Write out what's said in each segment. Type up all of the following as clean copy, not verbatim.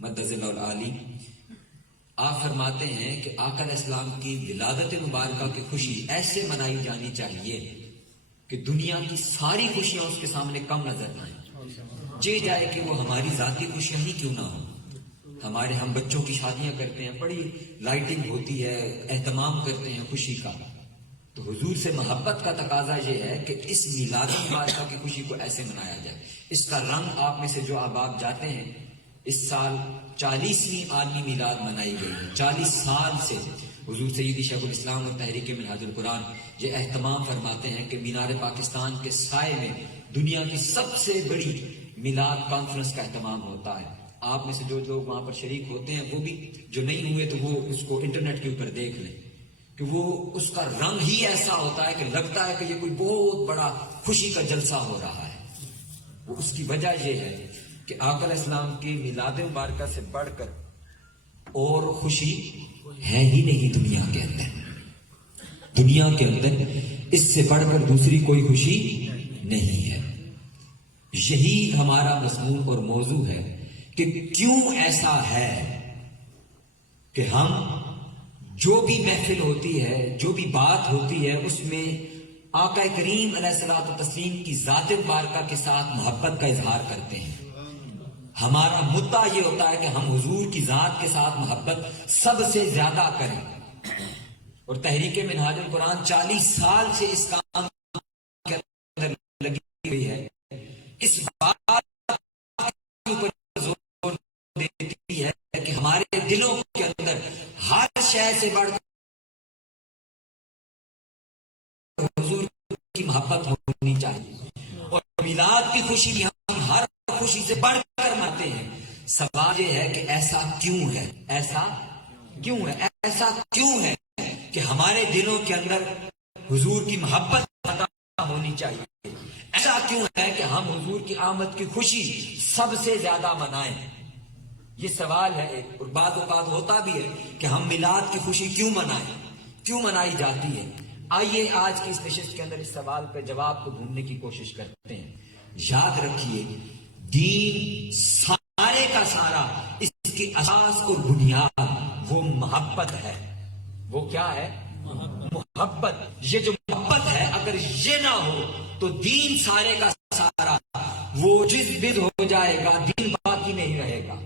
مدذل العالی، آپ فرماتے ہیں کہ آقا علیہ السلام کی ولادت مبارکہ کی خوشی ایسے منائی جانی چاہیے کہ دنیا کی ساری خوشیاں اس کے سامنے کم نظر نہ آئیں، جے جائے کہ وہ ہماری ذاتی خوشیاں ہی کیوں نہ ہوں۔ ہم بچوں کی شادیاں کرتے ہیں، بڑی لائٹنگ ہوتی ہے، اہتمام کرتے ہیں خوشی کا، تو حضور سے محبت کا تقاضا یہ ہے کہ اس میلاد مبارکہ کی خوشی کو ایسے منایا جائے۔ اس کا رنگ آپ میں سے جو احباب جاتے ہیں، اس سال 40ویں عالمی میلاد منائی گئی ہے۔ 40 سال سے حضور سیدی شیخ الاسلام اور تحریک منہاج القرآن یہ اہتمام فرماتے ہیں کہ مینار پاکستان کے سائے میں دنیا کی سب سے بڑی میلاد کانفرنس کا اہتمام ہوتا ہے۔ آپ میں سے جو لوگ وہاں پر شریک ہوتے ہیں، وہ بھی جو نہیں ہوئے تو وہ اس کو انٹرنیٹ کے اوپر دیکھ لیں کہ وہ اس کا رنگ ہی ایسا ہوتا ہے کہ لگتا ہے کہ یہ کوئی بہت بڑا خوشی کا جلسہ ہو رہا ہے۔ وہ اس کی وجہ یہ ہے کہ آقا علیہ السلام کی میلاد مبارکہ سے بڑھ کر اور خوشی ہے ہی نہیں دنیا کے اندر۔ دنیا کے اندر اس سے بڑھ کر دوسری کوئی خوشی نہیں ہے۔ یہی ہمارا مضمون اور موضوع ہے کہ کیوں ایسا ہے کہ ہم جو بھی محفل ہوتی ہے، جو بھی بات ہوتی ہے، اس میں آقا کریم علیہ الصلوۃ والتسلیم کی ذات مبارکہ کے ساتھ محبت کا اظہار کرتے ہیں۔ ہمارا مدعا یہ ہوتا ہے کہ ہم حضور کی ذات کے ساتھ محبت سب سے زیادہ کریں، اور تحریک منہاج القرآن 40 سال سے اس کام کے اندر لگی ہوئی ہے۔ اس بات کے اوپر زور دیتی ہے کہ ہمارے دلوں کے اندر ہر شے سے بڑھ کر حضور کی محبت ہونی چاہیے، اور میلاد کی خوشی بھی ہم ہر خوشی سے بڑھ کر مناتے ہیں۔ سوال یہ ہے کہ ایسا کیوں ہے؟ ایسا کیوں ہے؟ ایسا کیوں ہے کہ ہمارے دلوں کے اندر حضور کی محبت عطا ہونی چاہیے؟ ایسا کیوں ہے کہ ہم حضور کی آمد کی خوشی سب سے زیادہ منائیں؟ یہ سوال ہے ایک، اور بعض اوقات ہوتا بھی ہے کہ ہم میلاد کی خوشی کیوں منائیں، کیوں منائی جاتی ہے؟ آئیے آج کی اس نشست کے اندر اس سوال پہ جواب کو ڈھونڈنے کی کوشش کرتے ہیں۔ یاد رکھیے، دین سارے کا سارا اس کی اساس اور بنیاد وہ محبت ہے۔ وہ کیا ہے؟ محبت۔ یہ جو محبت ہے، اگر یہ نہ ہو تو دین سارے کا سارا وہ جز بد ہو جائے گا، دین باقی نہیں رہے گا۔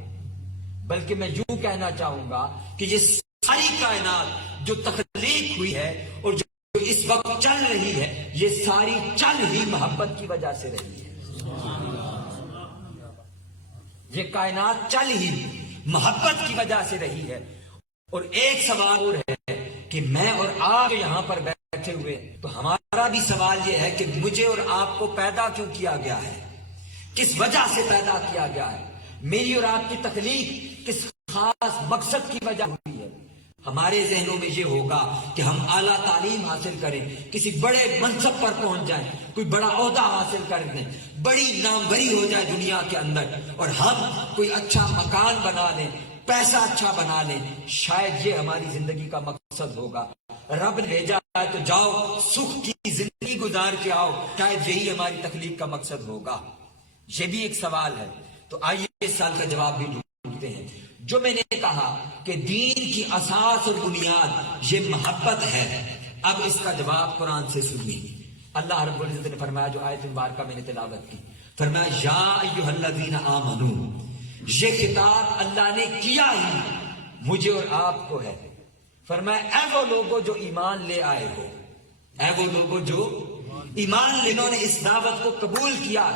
بلکہ میں یوں کہنا چاہوں گا کہ یہ ساری کائنات جو تخلیق ہوئی ہے اور جو اس وقت چل رہی ہے، یہ ساری چل ہی محبت کی وجہ سے رہی ہے۔ یہ کائنات چل ہی محبت کی وجہ سے رہی ہے۔ اور ایک سوال اور ہے کہ میں اور آپ یہاں پر بیٹھے ہوئے، تو ہمارا بھی سوال یہ ہے کہ مجھے اور آپ کو پیدا کیوں کیا گیا ہے؟ کس وجہ سے پیدا کیا گیا ہے؟ میری اور آپ کی تخلیق کس خاص مقصد کی وجہ ہوئی ہے؟ ہمارے ذہنوں میں یہ ہوگا کہ ہم اعلیٰ تعلیم حاصل کریں، کسی بڑے منصب پر پہنچ جائیں، کوئی بڑا عہدہ حاصل کر دیں، بڑی ناموری ہو جائے دنیا کے اندر، اور ہم کوئی اچھا مکان بنا لیں، پیسہ اچھا بنا لیں۔ شاید یہ ہماری زندگی کا مقصد ہوگا۔ رب نے بھیجا ہے تو جاؤ سکھ کی زندگی گزار کے آؤ، شاید یہی ہماری تخلیق کا مقصد ہوگا۔ یہ بھی ایک سوال ہے۔ تو آئیے اس سال کا جواب بھی ڈھونڈتے ہیں۔ جو میں نے کہا کہ دین کی اساس اور بنیاد یہ محبت ہے، اب اس کا جواب قرآن سے سنیے۔ اللہ رب العزت نے فرمایا، جو آیت مبارکہ میں نے تلاوت کی، فرمایا یا ایھا الذین آمنو۔ یہ خطاب اللہ نے کیا ہی مجھے اور آپ کو ہے۔ فرمایا اے وہ لوگوں جو ایمان لے آئے ہو، اے وہ لوگوں جو ایمان لینوں نے اس دعوت کو قبول کیا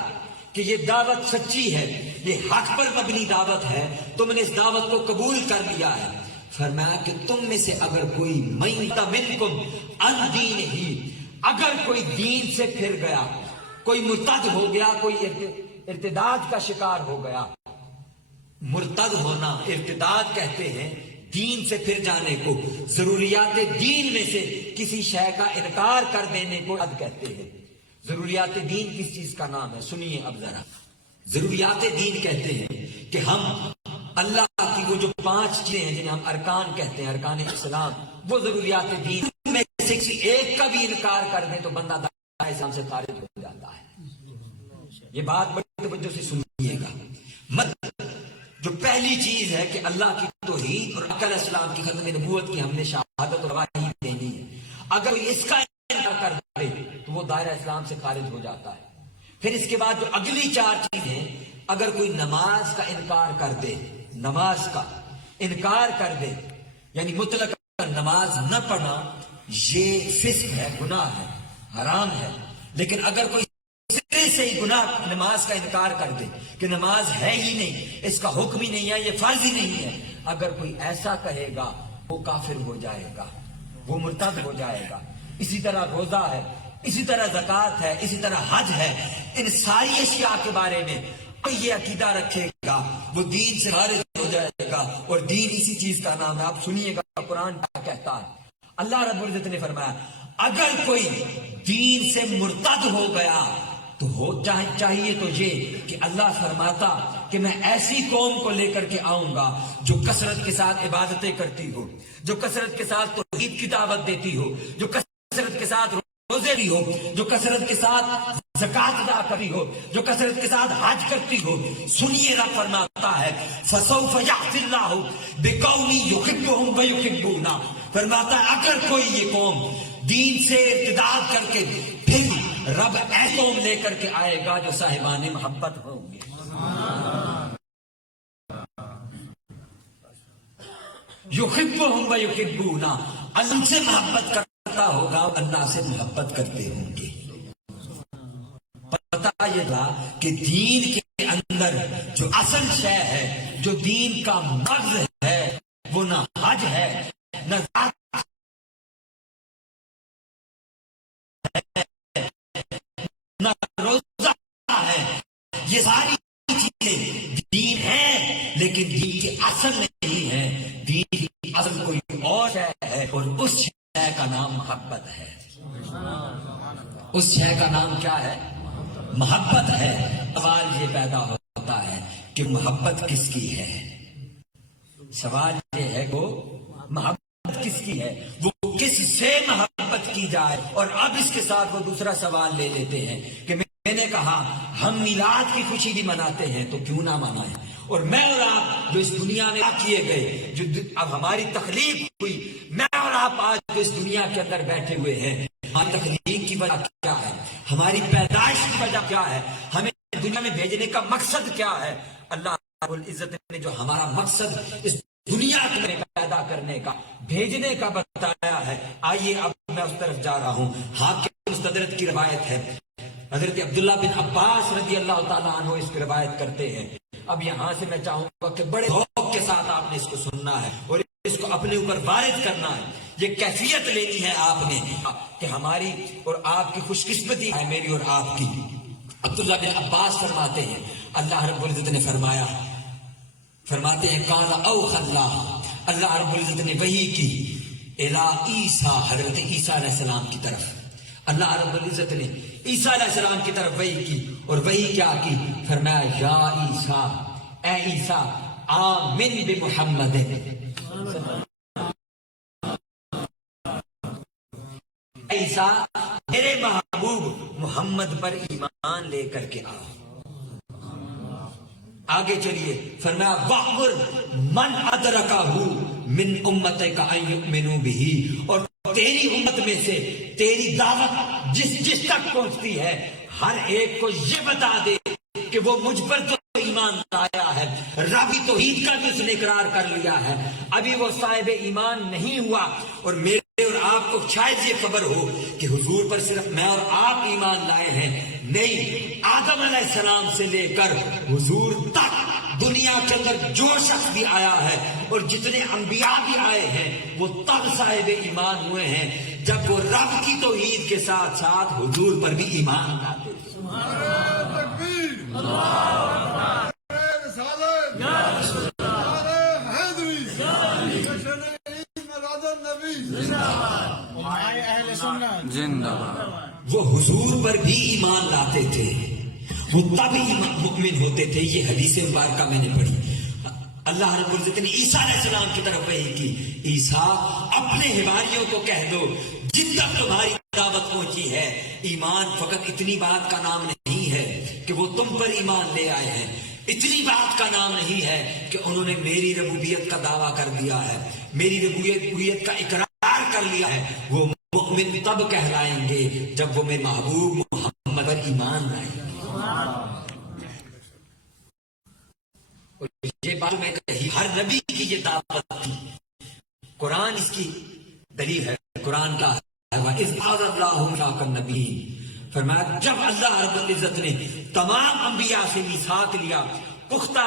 کہ یہ دعوت سچی ہے، یہ حق پر مبنی دعوت ہے، تم نے اس دعوت کو قبول کر لیا ہے۔ فرمایا کہ تم میں سے اگر کوئی منکم عن دینہ، اگر کوئی دین سے پھر گیا، کوئی مرتد ہو گیا، کوئی ارتداد کا شکار ہو گیا۔ مرتد ہونا ارتداد کہتے ہیں، دین سے پھر جانے کو، ضروریات دین میں سے کسی شے کا انکار کر دینے کو ارتداد کہتے ہیں۔ ضروریات دین کس چیز کا نام ہے؟ سنیے اب ذرا۔ ضروریات دین کہتے ہیں کہ ہم اللہ کی وہ جو 5 چیزیں ہیں جنہیں ہم ارکان کہتے ہیں، ارکان اسلام، وہ ضروریات دین میں سے کسی ایک کا بھی انکار کر دیں تو بندہ دائرہ اسلام سے خارج ہو جاتا ہے۔ یہ بات بڑی توجہ سے سنیے گا۔ جو پہلی چیز ہے کہ اللہ کی توحید اور علیہ السلام کی ختم نبوت کی ہم نے شہادت اور گواہی دینی ہے. اگر اس کا انکار کر دے تو وہ دائرہ اسلام سے خارج ہو جاتا ہے. پھر اس کے بعد جو اگلی 4 چیزیں، اگر کوئی نماز کا انکار کر دے، نماز کا انکار کر دے یعنی مطلق نماز نہ پڑھنا، یہ فسق ہے، گناہ ہے، حرام ہے. لیکن اگر کوئی سرے سے ہی گناہ نماز کا انکار کر دے کہ نماز ہے ہی نہیں، اس کا حکم ہی نہیں ہے، یہ فرض ہی نہیں ہے، اگر کوئی ایسا کہے گا وہ کافر ہو جائے گا، وہ مرتد ہو جائے گا. اسی طرح روزہ ہے، اسی طرح زکوٰۃ ہے، اسی طرح حج ہے. ان ساری اشیاء کے بارے میں یہ عقیدہ رکھے گا وہ دین سے خارج ہو جائے گا. اور دین اسی چیز کا نام ہے. آپ سنیے گا قرآن کیا کہتا ہے. اللہ رب العزت نے فرمایا اگر کوئی دین سے مرتد ہو گیا تو ہو چاہیے تو یہ کہ اللہ فرماتا کہ میں ایسی قوم کو لے کر کے آؤں گا جو کثرت کے ساتھ عبادتیں کرتی ہو، جو کثرت کے ساتھ توحید کی دعوت دیتی ہو، جو کثرت کے ساتھ روزے بھی ہو، جو کثرت کے ساتھ زکات ادا کرتی ہو، جو کثرت کے ساتھ حج کرتی ہو. سنیے رب فرماتا ہے فسوف یأتی اللہ بقوم یحبهم ویحبونہ. فرماتا ہے اگر کوئی یہ قوم دین سے ارتداد کر کے پھر رب ایسی قوم لے کر کے آئے گا جو صاحبان محبت ہوں گے. یحبهم ویحبونہ، اللہ سے محبت کرتا ہوگا، اللہ سے محبت کرتے ہوں گے. پتہ یہ تھا کہ دین کے اندر جو اصل شے ہے، جو دین کا مغز ہے، وہ نہ حج ہے، نہ زکات ہے، نہ روزہ ہے. یہ ساری چیزیں دین ہیں لیکن دین کی اصل نہیں ہے. دین کی اصل کوئی اور شے ہے اور اس شے کا نام محبت ہے. اس شے کا نام کیا ہے؟ محبت ہے. سوال یہ پیدا ہوتا ہے کہ محبت کس کی ہے؟ سوال یہ ہے وہ محبت کس کی ہے، وہ کس سے محبت کی جائے. اور اب اس کے ساتھ وہ دوسرا سوال لے لیتے ہیں کہ میں نے کہا ہم میلاد کی خوشی بھی مناتے ہیں تو کیوں نہ منائیں. اور میں اور آپ جو اس دنیا میں کیے گئے، جو اب ہماری تخلیق ہوئی، میں اور آپ آج جو اس دنیا کے اندر بیٹھے ہوئے ہیں، ہماری تخلیق کی وجہ کیا ہے، ہماری پیدائش کی وجہ کیا ہے، ہمیں دنیا میں بھیجنے کا مقصد کیا ہے. اللہ رب العزت نے جو ہمارا مقصد اس دنیا میں پیدا کرنے کا، بھیجنے کا بتایا ہے. آئیے اب میں اس طرف جا رہا ہوں. حاکم مستدرک کی روایت ہے، حضرت عبداللہ بن عباس رضی اللہ تعالیٰ عنہ اس کی روایت کرتے ہیں. اب یہاں سے میں چاہوں گا کہ بڑے ذوق کے ساتھ آپ نے اس کو سننا ہے اور اس کو اپنے اوپر وارد کرنا ہے. یہ کیفیت لینی ہے آپ نے کہ ہماری اور آپ کی خوش قسمتی ہے، میری اور آپ کی. عبداللہ بن عباس فرماتے ہیں اللہ رب العزت نے فرماتے ہیں قال اوحى اللہ رب العزت نے وحی کی الی عیسیٰ، حضرت عیسیٰ علیہ السلام کی طرف. اللہ رب العزت نے عیسیٰ علیہ السلام کی طرف وحی کی. اور وحی کیا کی؟ فرمایا یا عیسیٰ، اے عیسیٰ آمن بمحمد، عیسیٰ میرے محبوب محمد پر ایمان لے کر کے آؤ. آگے چلیے فرمایا وَأْمُرْ مَنْ أَدْرَكَهُ مِنْ أُمَّتِكَ أَنْ يُؤْمِنُوا بِهِ، اور تیری امت میں سے تیری دعوت جس تک پہنچتی ہے ہر ایک کو یہ بتا دے کہ وہ مجھ پر تو ایمان لایا ہے، ربی توحید کا بھی اس نے اقرار کر لیا ہے، ابھی وہ صاحب ایمان نہیں ہوا. اور میرے اور آپ کو شاید یہ خبر ہو کہ حضور پر صرف میں اور آپ ایمان لائے ہیں. نہیں، آدم علیہ السلام سے لے کر حضور تک دنیا کے اندر جو شخص بھی آیا ہے اور جتنے انبیاء بھی آئے ہیں وہ تب صاحب ایمان ہوئے ہیں جب وہ رب کی توحید کے ساتھ ساتھ حضور پر بھی ایمان لاتے تھے. وہ حضور پر بھی ایمان لاتے تھے، وہ تب مؤمن ہوتے تھے. یہ حدیث مبارکہ میں نے پڑھی. اللہ رب العزت نے عیسیٰ علیہ السلام کی طرف وحی کی عیسیٰ اپنے حواریوں کو کہہ دو جن تک تمہاری دعوت پہنچی ہے ایمان فقط اتنی بات کا نام نہیں ہے کہ وہ تم پر ایمان لے آئے ہیں، اتنی بات کا نام نہیں ہے کہ انہوں نے میری ربوبیت کا دعویٰ کر دیا ہے، میری ربوبیت کا اقرار کر لیا ہے، وہ مؤمن تب کہلائیں گے جب وہ میرے محبوب محمد پر ایمان لائیں گے۔ اور یہ بات میں کہی، ہر نبی کی یہ دعوت تھی، قرآن اس کی دلیل ہے۔ قرآن کا اذ اخذ اللہ میثاق النبیین، فرمایا جب اللہ رب العزت نے تمام انبیاء سے میثاق لیا، پختہ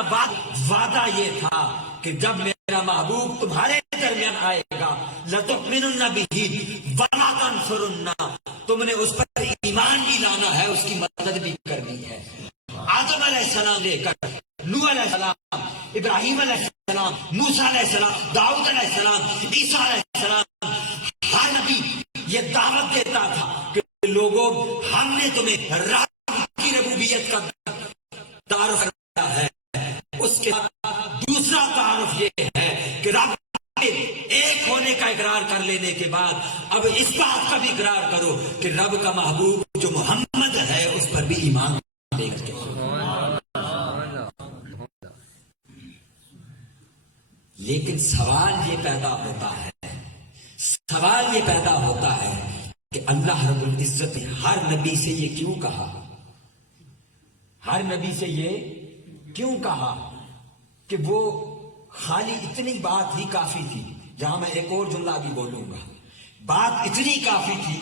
وعدہ یہ تھا کہ جب میرا محبوب تمہارے درمیان آئے گا لتؤمنن بہ ولا تنصرنہ، تم نے اس پر ایمان بھی لانا ہے، اس کی مدد بھی کرنی ہے۔ آدم علیہ السلام لے کر نوح علیہ السلام، ابراہیم علیہ السلام، موسیٰ علیہ السلام، داؤد علیہ السلام، عیسیٰ علیہ السلام، ہر نبی یہ دعوت دیتا تھا کہ لوگوں ہم نے تمہیں رب کی ربوبیت کا تعارف کرایا ہے۔ اس کے بعد دوسرا تعارف یہ ہے کہ رب کے ایک ہونے کا اقرار کر لینے کے بعد اب اس بات کا بھی اقرار کرو کہ رب کا محبوب جو محمد ہے اس پر بھی ایمان لے کر کے۔ لیکن سوال یہ پیدا ہوتا ہے کہ اللہ رب العزت نے ہر نبی سے یہ کیوں کہا؟ ہر نبی سے یہ کیوں کہا کہ وہ خالی اتنی بات ہی کافی تھی؟ جہاں میں ایک اور جملہ بھی بولوں گا، بات اتنی کافی تھی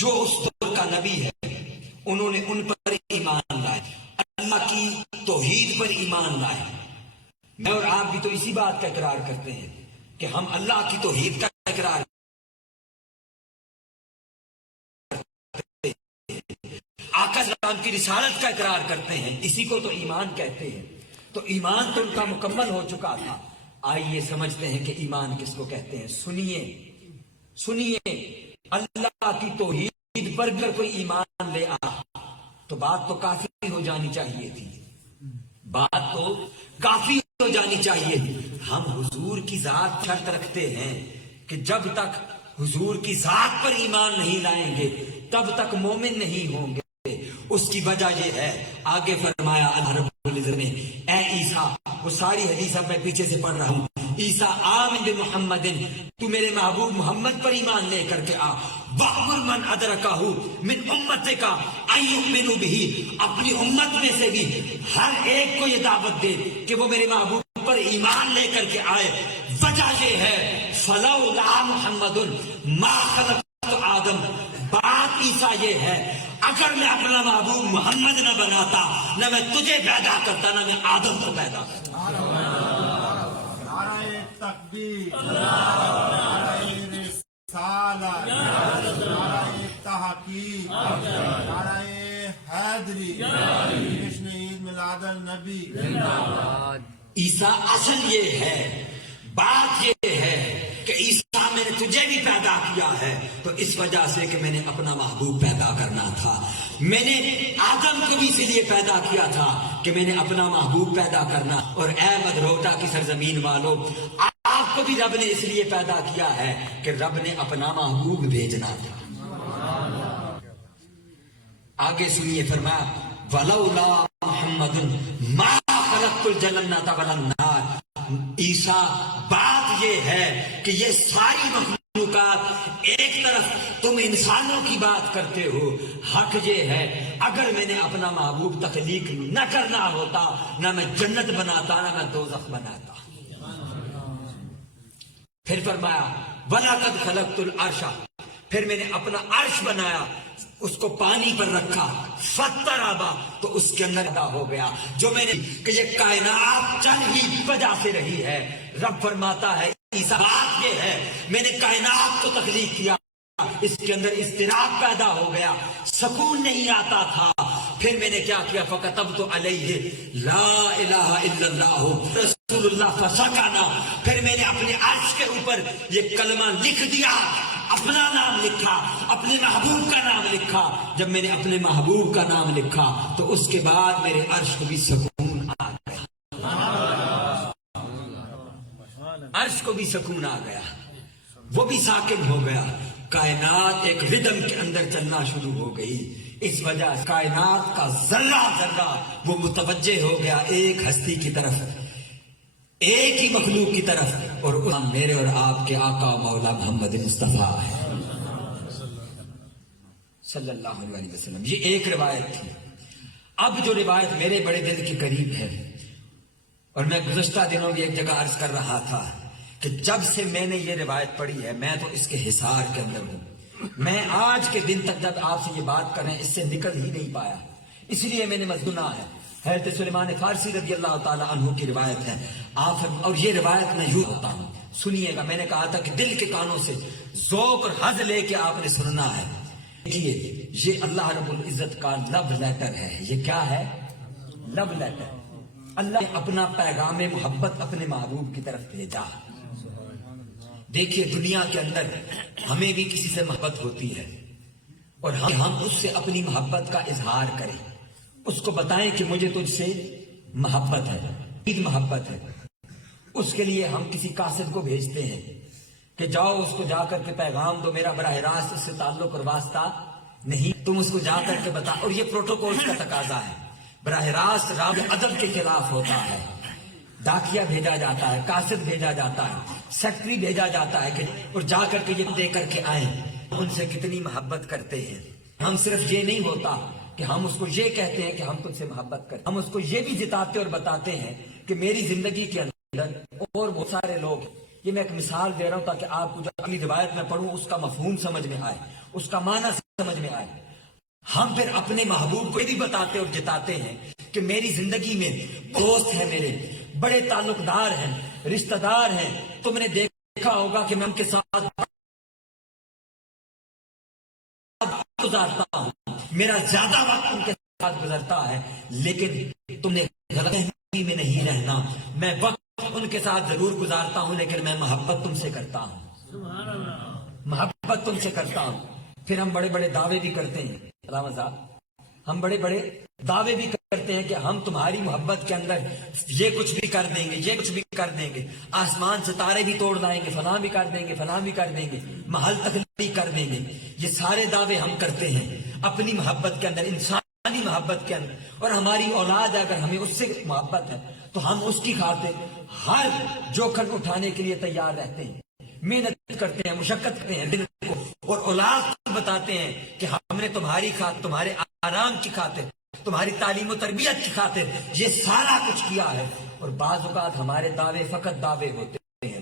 جو اس دور کا نبی ہے انہوں نے ان پر ایمان لائے، اللہ کی توحید پر ایمان لائے۔ میں اور آپ بھی تو اسی بات کا اقرار کرتے ہیں کہ ہم اللہ کی توحید کا اقرار کرتے ہیں، آقا اسلام کی رسالت کا اقرار کرتے ہیں، اسی کو تو ایمان کہتے ہیں۔ تو ایمان تو ان کا مکمل ہو چکا تھا۔ آئیے سمجھتے ہیں کہ ایمان کس کو کہتے ہیں۔ سنیے اللہ کی توحید پر اگر کوئی ایمان لے آ تو بات تو کافی ہو جانی چاہیے تھی، بات تو کافی ہو جانی چاہیے۔ ہم حضور کی ذات شرط رکھتے ہیں کہ جب تک حضور کی ذات پر ایمان نہیں لائیں گے تب تک مومن نہیں ہوں گے۔ اس کی وجہ یہ ہے، آگے فرمایا اللہ رب العزت نے، اے عیسیٰ، وہ ساری حدیث اب میں پیچھے سے پڑھ رہا ہوں، عیسیٰ آمن بمحمد، تو میرے محبوب محمد پر ایمان لے کر کے آ، وَأْمُرْ مَنْ أَدْرَكَهُ مِنْ أُمَّتِكَ أَنْ يُؤْمِنُوا بِهِ، اپنی امت میں سے بھی ہر ایک کو یہ دعوت دے کہ وہ میرے محبوب پر ایمان لے کر کے آئے۔ وجہ یہ ہے فَلَوْلَا مُحَمَّدٌ مَا خَلَقْتُ آدم، بات عیسیٰ یہ ہے اگر میں اپنا محبوب محمد نہ بناتا نہ میں تجھے پیدا کرتا نہ میں آدم کو پیدا کرتا۔ نعرہ تکبیر، نعرہ رسالت، نعرہ تحقیق، نعرہ حیدری، جشن عید میلاد النبی۔ عیسیٰ اصل یہ ہے، بات یہ ہے کہ عیسیٰ میں نے تجھے بھی پیدا کیا ہے تو اس وجہ سے کہ میں نے اپنا محبوب پیدا کرنا تھا۔ میں نے آدم کو بھی اس لیے پیدا کیا تھا کہ میں نے اپنا محبوب پیدا کرنا، اور اے مدروٹا کی سرزمین والو، آپ کو بھی رب نے اس لیے پیدا کیا ہے کہ رب نے اپنا محبوب بھیجنا تھا۔ آگے سنیے، فرمایا وَلَوْلَا مُحَمَّدٌ مَا خَلَقْتُ الْجَنَّةَ وَلَا النَّارَ۔ عیسیٰ بات یہ ہے کہ یہ ساری مخلوقات ایک طرف تم انسانوں کی بات کرتے ہو، حق یہ ہے اگر میں نے اپنا محبوب تخلیق نہ کرنا ہوتا نہ میں جنت بناتا نہ میں دوزخ بناتا۔ پھر فرمایا وَلَقَدْ خَلَقْتُ الْعَرْشَ، پھر میں نے اپنا عرش بنایا، اس کو پانی پر رکھا، فَتَّرَبَ، تو اس کے اندر پیدا ہو گیا جو میں نے کہ یہ کائنات چند ہی وجہ سے رہی ہے۔ رب فرماتا ہے عیسیٰ بات یہ ہے میں نے کائنات کو تخلیق کیا، اس کے اندر اضطراب پیدا ہو گیا، سکون نہیں آتا تھا، پھر میں نے کیا کیا فَكَتَبْتُ عَلَيْهِ لَا إِلَهَ إِلَّا اللَّهُ رسول اللہ فَسَكَنَ، پھر میں نے اپنے عرش کے اوپر یہ کلمہ لکھ دیا، اپنا نام لکھا، اپنے محبوب کا نام لکھا۔ جب میں نے اپنے محبوب کا نام لکھا تو اس کے بعد میرے عرش کو بھی سکون آ گیا، عرش کو بھی سکون آ گیا، وہ بھی ساکن ہو گیا، کائنات ایک ردم کے اندر چلنا شروع ہو گئی۔ اس وجہ سے کائنات کا ذرہ ذرہ وہ متوجہ ہو گیا ایک ہستی کی طرف، ایک ہی مخلوق کی طرف، اور میرے اور آپ کے آقا مولا محمد مصطفیٰ ہے صلی اللہ علیہ وسلم۔ یہ ایک روایت تھی۔ اب جو روایت میرے بڑے دل کے قریب ہے، اور میں گزشتہ دنوں بھی ایک جگہ عرض کر رہا تھا کہ جب سے میں نے یہ روایت پڑھی ہے میں تو اس کے حصار کے اندر ہوں۔ میں آج کے دن تک جب آپ سے یہ بات کریں اس سے نکل ہی نہیں پایا، اس لیے میں نے مضمونہ ہے۔ حضرت سلیمان فارسی رضی اللہ تعالیٰ عنہ کی روایت ہے اور یہ روایت میں یوں ہوتا ہوں، سنیے گا۔ میں نے کہا تھا کہ دل کے کانوں سے ذوق اور حظ لے کے آپ نے سننا ہے۔ دیکھیے یہ اللہ رب العزت کا لو لیٹر ہے۔ یہ کیا ہے؟ لو لیٹر۔ اللہ نے اپنا پیغام محبت اپنے محبوب کی طرف بھیجا۔ دیکھیے دنیا کے اندر ہمیں بھی کسی سے محبت ہوتی ہے، اور ہم اس سے اپنی محبت کا اظہار کریں، اس کو بتائیں کہ مجھے تجھ سے محبت ہے، محبت ہے۔ اس کے لیے ہم کسی قاصد کو بھیجتے ہیں کہ جاؤ اس کو جا کر کے پیغام دو، میرا براہ راست اس سے تعلق اور واسطہ نہیں، تم اس کو جا کر کے بتا۔ اور یہ پروٹوکول کا تقاضا ہے، براہ راست راب ادب کے خلاف ہوتا ہے۔ ڈاکیا بھیجا جاتا ہے، قاصد بھیجا جاتا ہے، سیکٹری بھیجا جاتا ہے کہ اور جا کر کے یہ دے کر کے آئیں ان سے کتنی محبت کرتے ہیں۔ ہم صرف یہ نہیں ہوتا کہ ہم اس کو یہ کہتے ہیں کہ ہم تجھ سے محبت کرتے، ہم اس کو یہ بھی جتاتے اور بتاتے ہیں کہ میری زندگی کے اندر اور بہت سارے لوگ ہیں۔ یہ میں ایک مثال دے رہا ہوں تاکہ آپ کو جو اگلی روایت میں پڑھوں اس کا مفہوم سمجھ میں آئے، اس کا معنی سمجھ میں آئے۔ ہم پھر اپنے محبوب کو یہ بھی بتاتے اور جتاتے ہیں کہ میری زندگی میں دوست ہیں، میرے بڑے تعلق دار ہیں، رشتہ دار ہیں، تم نے دیکھا ہوگا کہ میں ان کے ساتھ گزارتا ہوں، میرا زیادہ وقت ان کے ساتھ گزرتا ہے، لیکن تم نے غلط فہمی میں نہیں رہنا، میں وقت ان کے ساتھ ضرور گزارتا ہوں لیکن میں محبت تم سے کرتا ہوں، محبت تم سے کرتا ہوں۔ پھر ہم بڑے بڑے دعوے بھی کرتے ہیں، علامہ صاحب ہم بڑے بڑے دعوے بھی کرتے ہیں کہ ہم تمہاری محبت کے اندر یہ کچھ بھی کر دیں گے، یہ کچھ بھی کر دیں گے، آسمان ستارے بھی توڑ لائیں گے، فلاں بھی کر دیں گے، فلاں بھی کر دیں گے، محل تخلیق کر دیں گے۔ یہ سارے دعوے ہم کرتے ہیں اپنی محبت کے اندر، انسانی محبت کے اندر، اور ہماری اولاد ہے اگر ہمیں اس سے محبت ہے تو ہم اس کی خاطر ہر جوخم اٹھانے کے لیے تیار رہتے ہیں، محنت کرتے ہیں، مشقت کرتے ہیں دل کو، اور اولاد کو بتاتے ہیں کہ ہم نے تمہاری خاطر، تمہارے آرام کی خاطر، تمہاری تعلیم و تربیت کی خاطر یہ سارا کچھ کیا ہے۔ اور بعض اوقات ہمارے دعوے فقط دعوے ہوتے ہیں۔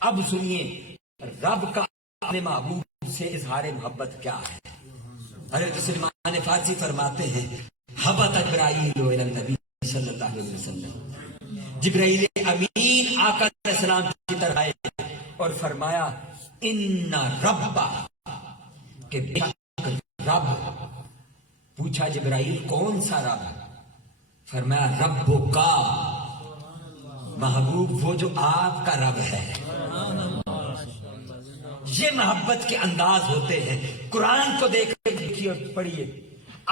اب سنیے رب کا اپنے محبوب سے اظہار محبت کیا ہے۔ حضرت سلیمان فارسی فرماتے ہیں حبت جبرائیل الی النبی صلی اللہ علیہ وسلم، جبرائیل امین آقا علیہ السلام کی طرح آئے اور فرمایا ان رب، کہ رب، پوچھا جبرائیل کون سا رب؟ فرمایا رب کا، محبوب وہ جو آپ کا رب ہے۔ یہ محبت کے انداز ہوتے ہیں۔ قرآن کو دیکھیے اور پڑھیے،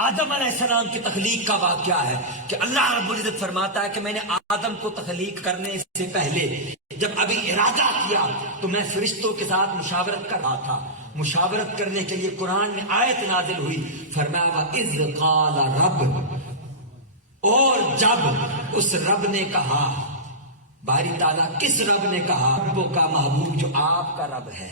آدم علیہ السلام کی تخلیق کا واقعہ ہے کہ اللہ رب العزت فرماتا ہے کہ میں نے آدم کو تخلیق کرنے سے پہلے جب ابھی ارادہ کیا تو میں فرشتوں کے ساتھ مشاورت کر رہا تھا۔ مشاورت کرنے کے لیے قرآن میں آیت نازل ہوئی، فرمایا وَإِذْ قَالَ رَبُّ، اور جب اس رب نے کہا، باری تعالیٰ کس رب نے کہا؟ رب کا، محبوب جو آپ کا رب ہے۔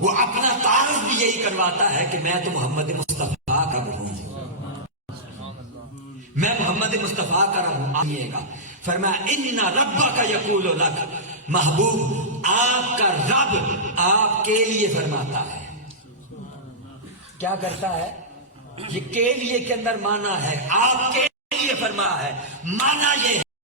وہ اپنا تعارف بھی یہی کرواتا ہے کہ میں تو محمد مصطفیٰ کا رب ہوں، میں محمد مصطفیٰ کا رب ہوں۔ آئیے گا، فرمایا ان ربک یقول لک، محبوب آپ کا رب آپ کے لیے فرماتا ہے۔ کیا کرتا ہے؟ یہ کے لیے کے اندر معنی ہے، آپ کے لیے فرما ہے، معنی یہ ہے